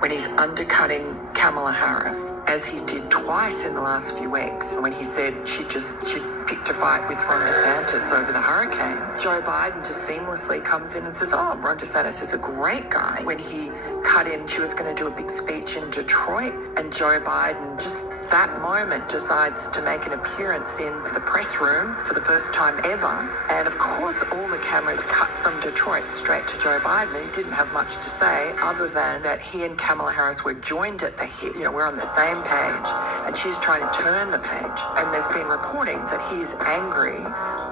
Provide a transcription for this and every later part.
when he's undercutting Kamala Harris, as he did twice in the last few weeks, when he said she picked a fight with Ron DeSantis over the hurricane. Joe Biden just seamlessly comes in and says, oh, Ron DeSantis is a great guy. When he cut in, she was going to do a big speech in Detroit, and Joe Biden just that moment decides to make an appearance in the press room for the first time ever. And of course, all the cameras cut from Detroit straight to Joe Biden. He didn't have much to say other than that he and Kamala Harris were joined at the hip. You know, we're on the same page, and she's trying to turn the page. And there's been reporting that he is angry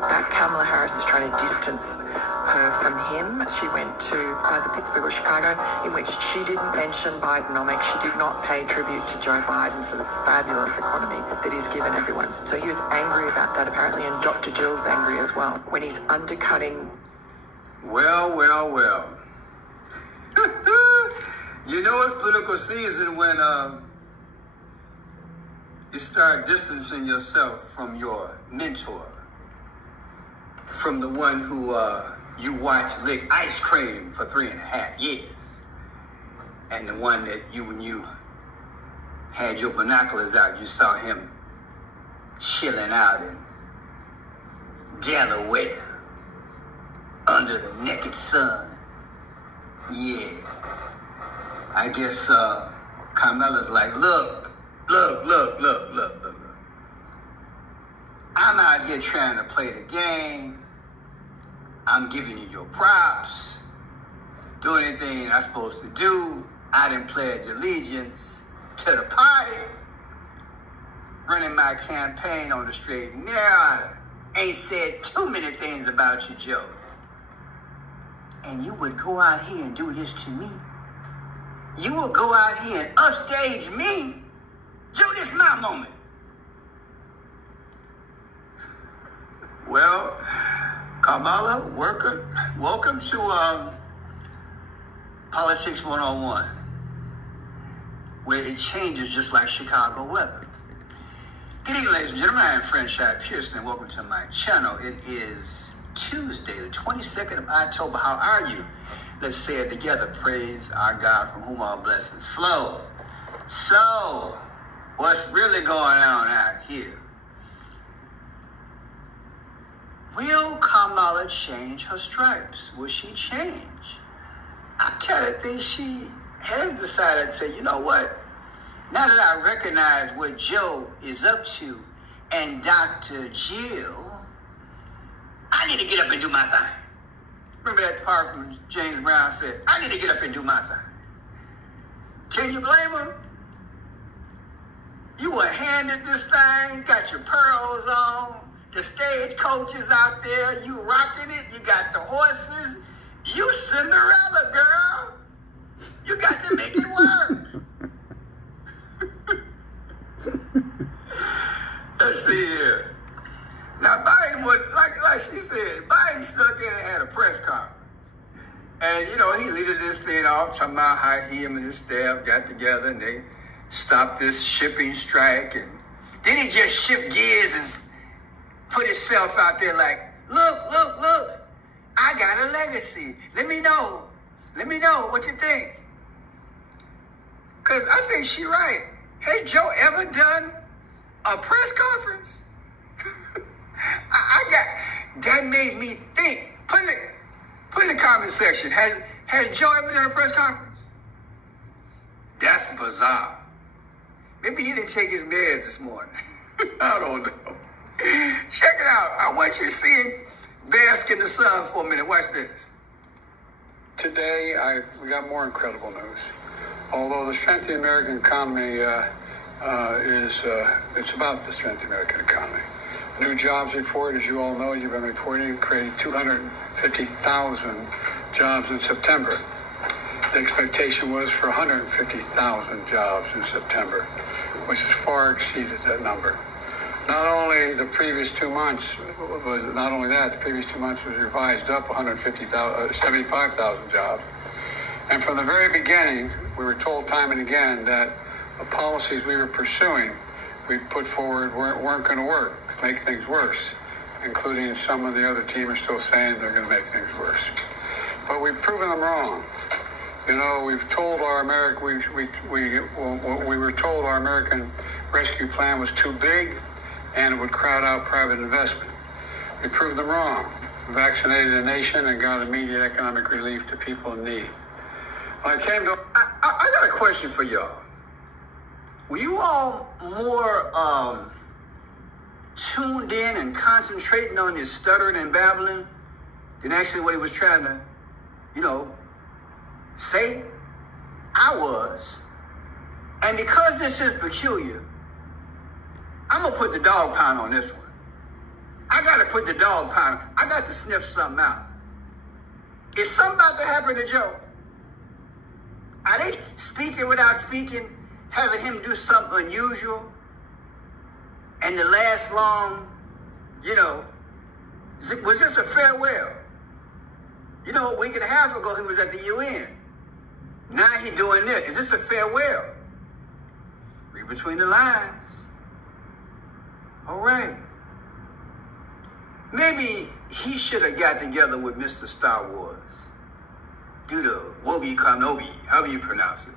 that Kamala Harris is trying to distance her from him. She went to either Pittsburgh or Chicago, in which she didn't mention Bidenomics. She did not pay tribute to Joe Biden for the fabulous economy that he's given everyone. So he was angry about that apparently, and Dr. Jill's angry as well when he's undercutting. Well. You know it's political season when you start distancing yourself from your mentor, from the one who you watched lick ice cream for 3.5 years, and the one that when you had your binoculars out, you saw him chilling out in Delaware under the naked sun. Yeah. I guess Carmela's like, look. I'm out here trying to play the game. I'm giving you your props. Do anything I'm supposed to do. I didn't pledge allegiance to the party. Running my campaign on the straight and narrow. Ain't said too many things about you, Joe. And you would go out here and do this to me? You will go out here and upstage me? Joe, this is my moment. Well, Kamala, welcome to Politics 101, where it changes just like Chicago weather. Good evening, ladies and gentlemen. I am Franchise Pearson, and welcome to my channel. It is Tuesday, the 22nd of October. How are you? Let's say it together. Praise our God from whom all blessings flow. So, what's really going on out here? Will Kamala change her stripes? Will she change? I kind of think she has decided to say, you know what? Now that I recognize what Joe is up to and Dr. Jill, I need to get up and do my thing. Remember that part from James Brown said, I need to get up and do my thing. Can you blame him? You were handed this thing, got your pearls on, the stagecoach is out there, you rocking it, you got the horses, you Cinderella, girl. You got to make it work. Let's see here. Now, Biden was, like she said, Biden stuck in and had a press conference. And, you know, he leaded this thing off, talking about how him and his staff got together and they stopped this shipping strike. And then he just shift gears and put himself out there like, look, I got a legacy. Let me know what you think. Because I think she right. Hey, Joe ever done a press conference? That made me think. Put in the comment section. Has Joe ever done a press conference? That's bizarre. Maybe he didn't take his meds this morning. I don't know. Check it out. I want you to see him bask in the sun for a minute. Watch this. Today, we got more incredible news. Although the strength of the American economy it's about the strength of the American economy. New jobs report, as you all know, you've been reporting, created 250,000 jobs in September. The expectation was for 150,000 jobs in September, which has far exceeded that number. Not only the previous 2 months the previous 2 months was revised up 75,000 jobs. And from the very beginning, we were told time and again that the policies we were pursuing, we put forward weren't going to work, make things worse, including some of the other team are still saying they're going to make things worse. But we've proven them wrong. You know, we've told our we were told our American rescue plan was too big and it would crowd out private investment. We proved them wrong. Vaccinated the nation and got immediate economic relief to people in need. When I came to... I got a question for y'all. Were you all more tuned in and concentrating on his stuttering and babbling than actually what he was trying to, say? I was. And because this is peculiar, I'm going to put the dog pound on this one. I got to put the dog pound. I got to sniff something out. Is something about to happen to Joe? Are they speaking without speaking, having him do something unusual? And to last long, was this a farewell? A week and a half ago, he was at the UN. Now he doing this. Is this a farewell? Read between the lines. All right. Maybe he should have got together with Mr. Star Wars. Do the Wobi Kenobi, however you pronounce it.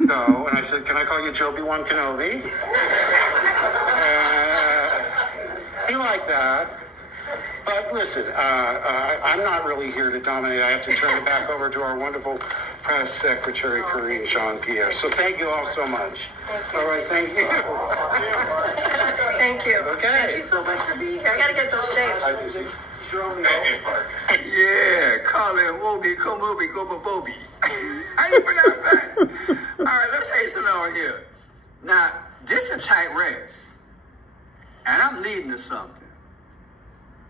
No, and I said, can I call you Joby-Wan Kenobi? He liked that. But listen, I'm not really here to dominate. I have to turn it back over to our wonderful press secretary, Corinne Jean-Pierre. So thank you all so much. All right, thank you. Thank you. Okay. Thank you so much for being here. I got to get those shapes. Yeah, Colin Wobi Komobi Gobobobi. How you pronounce that? All right, let's hasten on here. Now, this is a tight race, and I'm leading to something.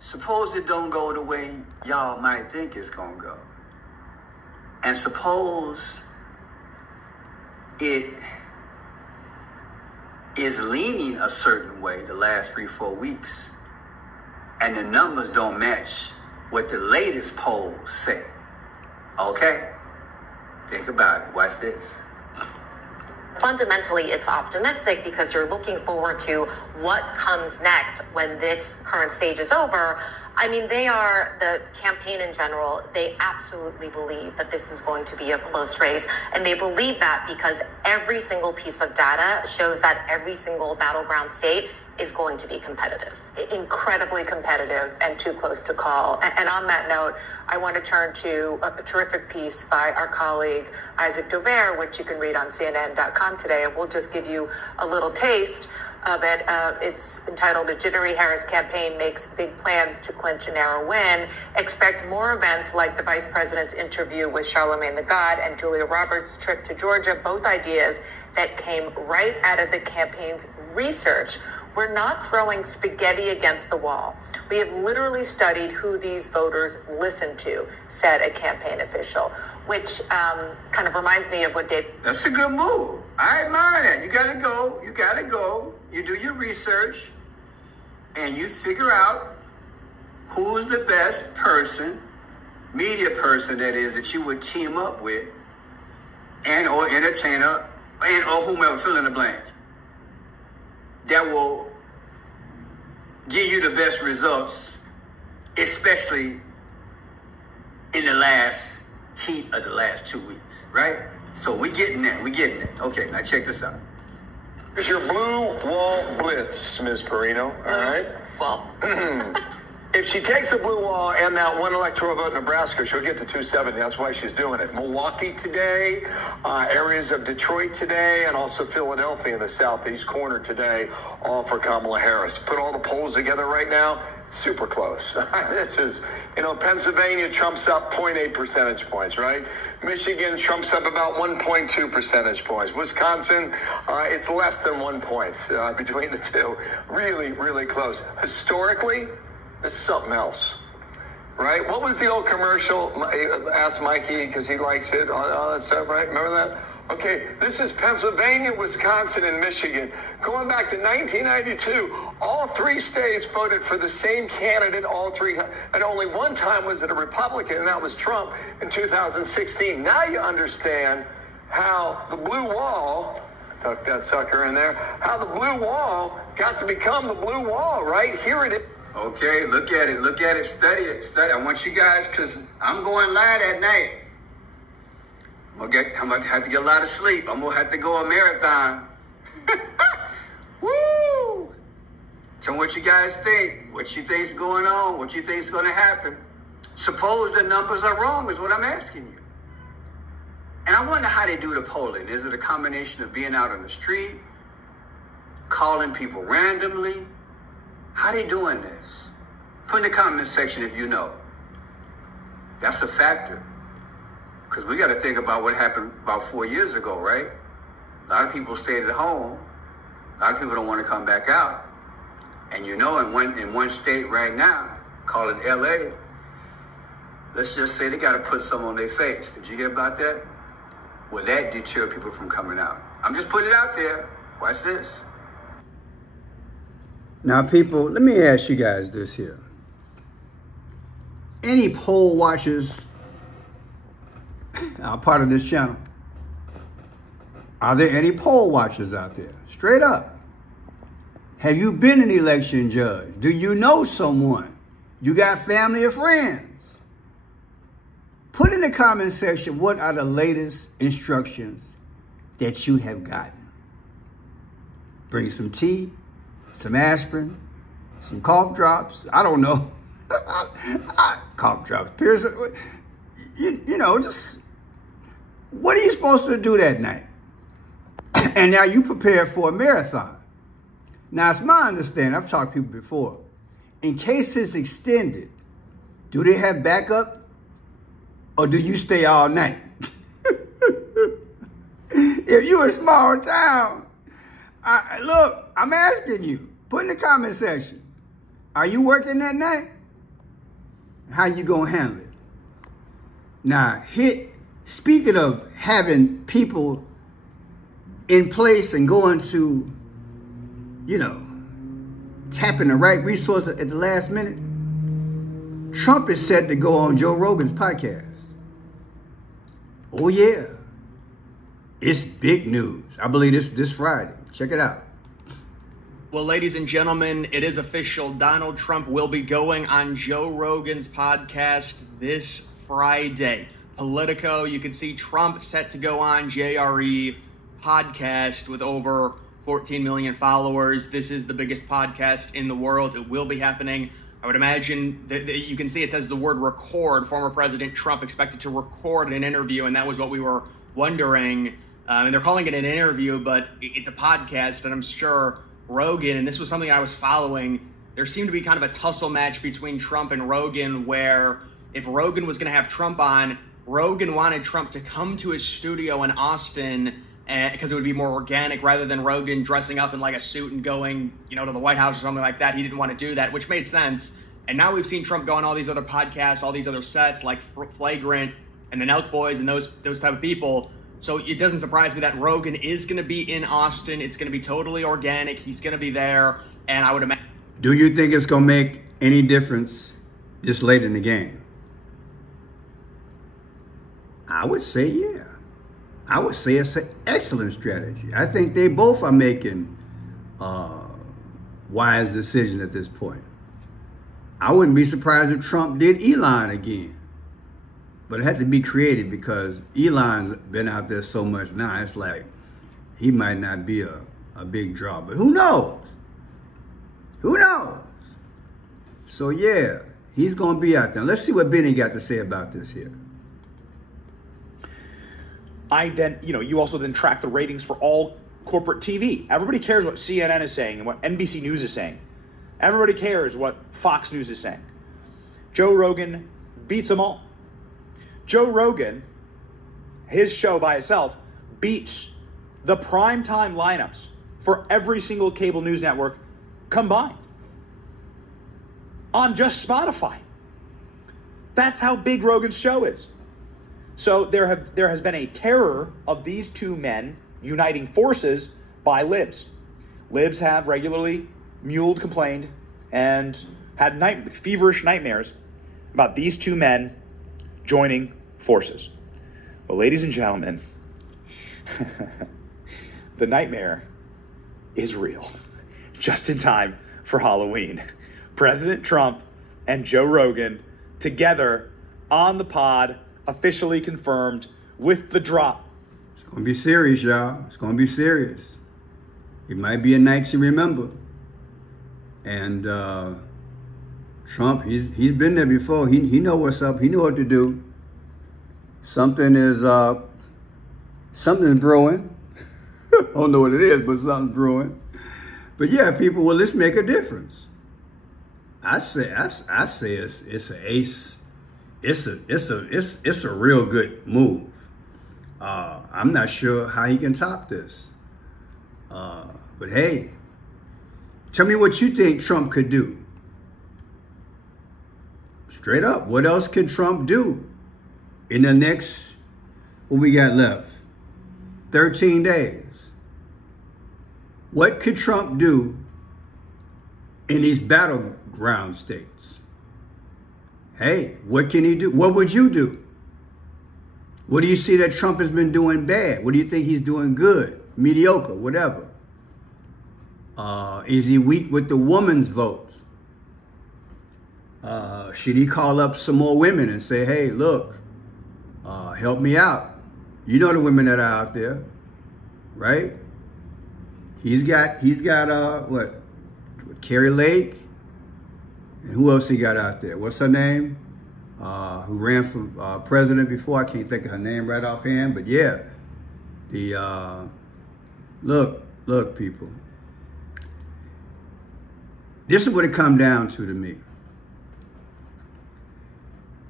Suppose it don't go the way y'all might think it's gonna go. And suppose it is leaning a certain way the last 3-4 weeks, and the numbers don't match what the latest polls say. Okay? Think about it. Watch this. Fundamentally, it's optimistic because you're looking forward to what comes next when this current stage is over. I mean, the campaign in general, they absolutely believe that this is going to be a close race. And they believe that because every single piece of data shows that every single battleground state is going to be competitive. Incredibly competitive and too close to call. And on that note, I want to turn to a terrific piece by our colleague Isaac Dover, which you can read on CNN.com today. And we'll just give you a little taste of it. It's entitled, "A Jittery Harris Campaign Makes Big Plans to Clinch a Narrow Win. Expect more events like the vice president's interview with Charlemagne the God and Julia Roberts' trip to Georgia, both ideas that came right out of the campaign's research. We're not throwing spaghetti against the wall. We have literally studied who these voters listen to," said a campaign official, which kind of reminds me of what Dave... That's a good move. I admire that. You got to go. You got to go. You do your research, and you figure out who's the best person, media person that is, that you would team up with, and or entertainer, and or whomever, fill in the blank, that will give you the best results, especially in the last heat of the last 2 weeks, right? So we getting that. Okay, now check this out. Here's your blue wall blitz, Ms. Perino, all right? Well, If she takes the blue wall and that one electoral vote in Nebraska, she'll get to 270. That's why she's doing it. Milwaukee today, areas of Detroit today, and also Philadelphia in the southeast corner today, all for Kamala Harris. Put all the polls together right now, super close. This is, Pennsylvania trumps up 0.8 percentage points, right? Michigan trumps up about 1.2 percentage points. Wisconsin, it's less than 1 point between the two. Really, really close. Historically, this is something else, right? What was the old commercial? Ask Mikey because he likes it, all that stuff, right? Remember that? Okay, this is Pennsylvania, Wisconsin, and Michigan. Going back to 1992, all three states voted for the same candidate, all three, and only one time was it a Republican, and that was Trump in 2016. Now you understand how the blue wall, tuck that sucker in there, how the blue wall got to become the blue wall, right? Here it is. Okay, look at it, study it. I want you guys, because I'm going live that night. I'm gonna have to get a lot of sleep. I'm gonna have to go a marathon. Woo! Tell me what you guys think. What you think's going on? What you think's going to happen? Suppose the numbers are wrong is what I'm asking you. And I wonder how they do the polling. Is it a combination of being out on the street, calling people randomly? How they doing this? Put in the comment section if you know. That's a factor. Because we got to think about what happened about 4 years ago, right? A lot of people stayed at home. A lot of people don't want to come back out. And you know, in one state right now, call it LA, let's just say they got to put some on their face. Did you hear about that? Will that deter people from coming out? I'm just putting it out there. Watch this. Now, people, let me ask you guys this here. Any poll watchers are part of this channel? Are there any poll watchers out there? Straight up. Have you been an election judge? Do you know someone? You got family or friends? Put in the comment section what are the latest instructions that you have gotten. Bring some tea, some aspirin, some cough drops. I don't know. Cough drops. Pearson, you know, just what are you supposed to do that night? And now you prepare for a marathon. Now, it's my understanding, I've talked to people before, in case it's extended, do they have backup or do you stay all night? If you're a small town, look, I'm asking you, put in the comment section, are you working that night? How you gonna handle it? Now, speaking of having people in place and going to, you know, tapping the right resources at the last minute, Trump is set to go on Joe Rogan's podcast. Oh yeah, it's big news. I believe this Friday. Check it out. Well, ladies and gentlemen, it is official. Donald Trump will be going on Joe Rogan's podcast this Friday. Politico, you can see Trump set to go on JRE podcast with over 14 million followers. This is the biggest podcast in the world. It will be happening. I would imagine that you can see it says the word record. Former President Trump expected to record an interview, and that was what we were wondering. And they're calling it an interview, but it's a podcast, and I'm sure Rogan, and this was something I was following, there seemed to be kind of a tussle match between Trump and Rogan, where if Rogan was going to have Trump on, Rogan wanted Trump to come to his studio in Austin because it would be more organic rather than Rogan dressing up in like a suit and going, you know, to the White House or something like that. He didn't want to do that, which made sense. And now we've seen Trump go on all these other podcasts, all these other sets like Flagrant and the Nelk Boys and those type of people. So it doesn't surprise me that Rogan is going to be in Austin. It's going to be totally organic. He's going to be there. And I would imagine. Do you think it's going to make any difference this late in the game? I would say, yeah. I would say it's an excellent strategy. I think they both are making wise decisions at this point. I wouldn't be surprised if Trump did Elon again. But it had to be creative because Elon's been out there so much now. It's like he might not be a big draw. But who knows? Who knows? So, yeah, he's going to be out there. Let's see what Benny got to say about this here. You also then track the ratings for all corporate TV. Everybody cares what CNN is saying and what NBC News is saying. Everybody cares what Fox News is saying. Joe Rogan beats them all. Joe Rogan, his show by itself, beats the primetime lineups for every single cable news network combined on just Spotify. That's how big Rogan's show is. So there has been a terror of these two men uniting forces by libs. Libs have regularly muled, complained, and had feverish nightmares about these two men joining forces. Well, ladies and gentlemen, the nightmare is real. Just in time for Halloween. President Trump and Joe Rogan together on the pod, officially confirmed with the drop. It's going to be serious, y'all. It's going to be serious. It might be a night to remember. And Trump, he's been there before. He know what's up. He know what to do. Something's brewing. I don't know what it is, but something's brewing. But yeah, people, well, let's make a difference. I say it's an ace. It's a real good move. I'm not sure how he can top this. But hey, tell me what you think Trump could do. Straight up, what else can Trump do in the next, what we got left? 13 days. What could Trump do in these battleground states? Hey, what can he do? What would you do? What do you see that Trump has been doing bad? What do you think he's doing good? Mediocre, whatever. Is he weak with the woman's vote? Should he call up some more women and say, hey, look, help me out? You know the women that are out there, right? He's got what? Carrie Lake? And who else he got out there? What's her name? Who ran for president before? I can't think of her name right offhand, but yeah. Look, people. This is what it comes down to me.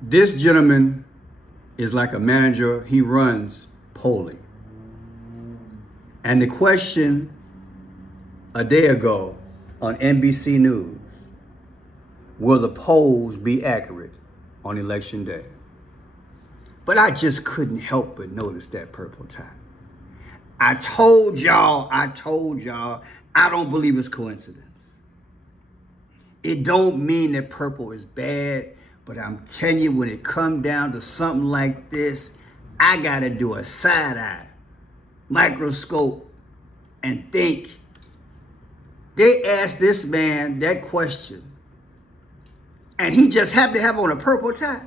This gentleman is like a manager. He runs polling. And the question a day ago on NBC News, will the polls be accurate on election day? But I just couldn't help but notice that purple tie. I told y'all, I don't believe it's coincidence. It don't mean that purple is bad, but I'm telling you, when it comes down to something like this, I gotta do a side-eye microscope and think. They asked this man that question, and he just happened to have on a purple tie.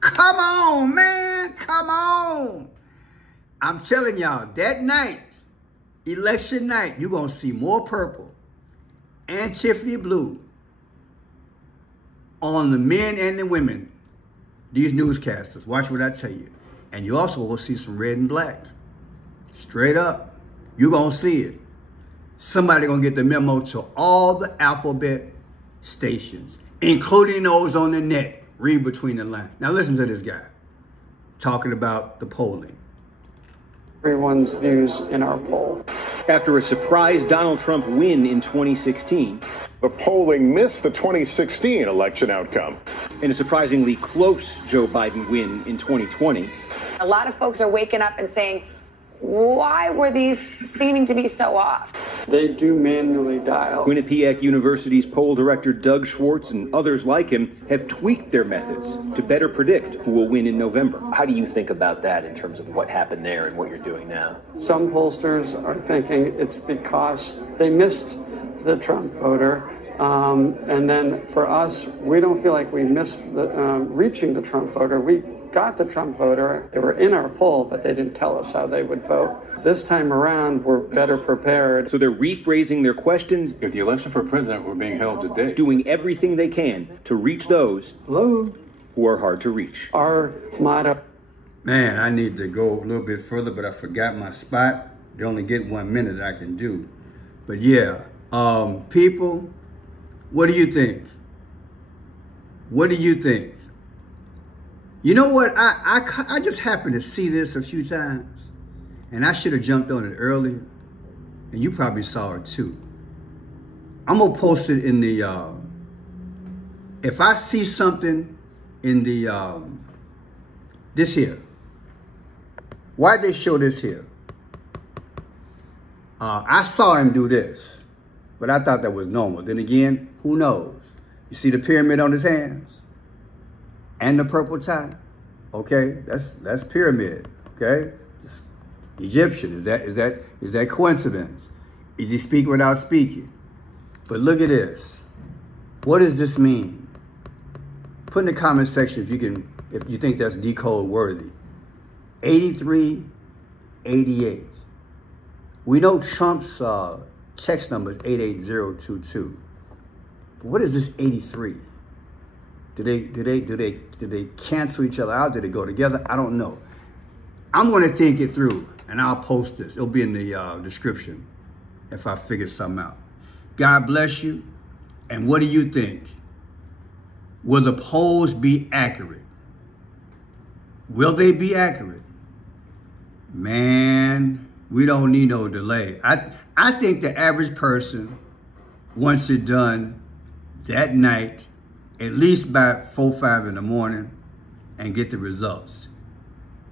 Come on, man, come on. I'm telling y'all, that night, election night, you're gonna see more purple and Tiffany blue on the men and the women, these newscasters. Watch what I tell you. And you also will see some red and black. Straight up. You're going to see it. Somebody going to get the memo to all the alphabet stations, including those on the net. Read between the lines. Now listen to this guy talking about the polling. Everyone's views in our poll. After a surprise Donald Trump win in 2016. The polling missed the 2016 election outcome. And a surprisingly close Joe Biden win in 2020. A lot of folks are waking up and saying, why were these seeming to be so off? They do manually dial. Quinnipiac University's poll director Doug Schwartz and others like him have tweaked their methods to better predict who will win in November. How do you think about that in terms of what happened there and what you're doing now? Some pollsters are thinking it's because they missed the Trump voter. And then for us, we don't feel like we missed the, reaching the Trump voter. We got the Trump voter. They were in our poll, but they didn't tell us how they would vote. This time around, we're better prepared. So they're rephrasing their questions. If the election for president were being held today, Doing everything they can to reach those Hello. who are hard to reach. Our motto. Man, I need to go a little bit further, but I forgot my spot. They only get 1 minute I can do. But yeah, people, what do you think? What do you think? You know what? I just happened to see this a few times, and I should have jumped on it earlier, and you probably saw it too. I'm gonna post it in the, if I see something in the, this here. Why'd they show this here? I saw him do this, but I thought that was normal. Then again, who knows? You see the pyramid on his hands? And the purple tie, okay? That's pyramid, okay? It's Egyptian. Is that coincidence? Is he speaking without speaking? But look at this. What does this mean? Put in the comment section if you think that's decode worthy. 8388. We know Trump's text number is 88022. But what is this 83? Do they cancel each other out? Do they go together? I don't know. I'm going to think it through, and I'll post this. It'll be in the description if I figure something out. God bless you. And what do you think? Will the polls be accurate? Will they be accurate? Man, we don't need no delay. I think the average person wants it done that night, at least by 4 or 5 in the morning, and get the results.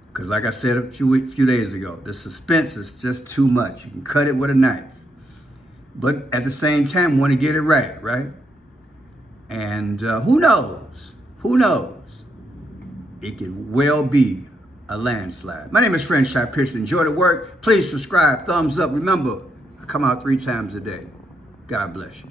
Because like I said a few days ago, the suspense is just too much. You can cut it with a knife. But at the same time, want to get it right, right? And who knows? Who knows? It could well be a landslide. My name is Franchise Pitcher. Enjoy the work. Please subscribe. Thumbs up. Remember, I come out 3 times a day. God bless you.